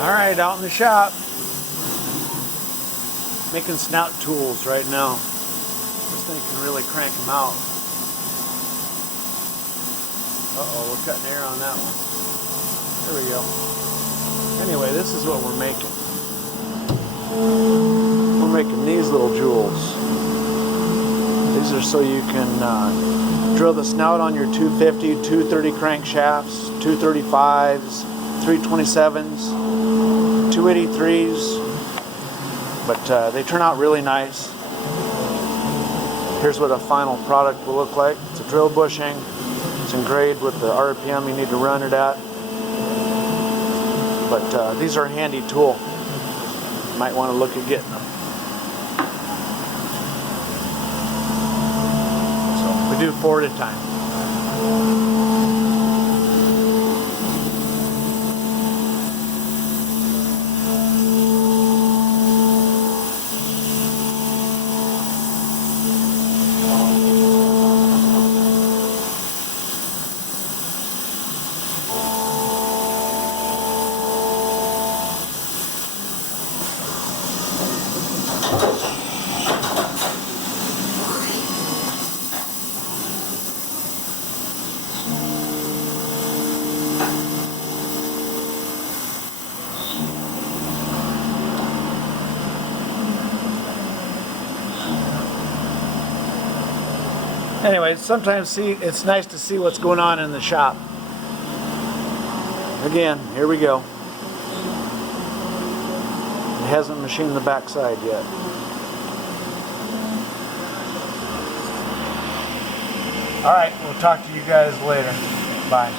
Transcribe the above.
Alright, out in the shop, making snout tools right now. This thing can really crank them out. Uh-oh, we're cutting air on that one. There we go. Anyway, this is what we're making. We're making these little jewels. These are so you can drill the snout on your 250, 230 crankshafts, 235s, 327s, 283s, but they turn out really nice. Here's what a final product will look like. It's a drill bushing. It's engraved with the RPM you need to run it at. But these are a handy tool. You might want to look at getting them. So we do 4 at a time. Anyway, sometimes it's nice to see what's going on in the shop. Again, here we go. It hasn't machined the backside yet. Alright, we'll talk to you guys later. Bye.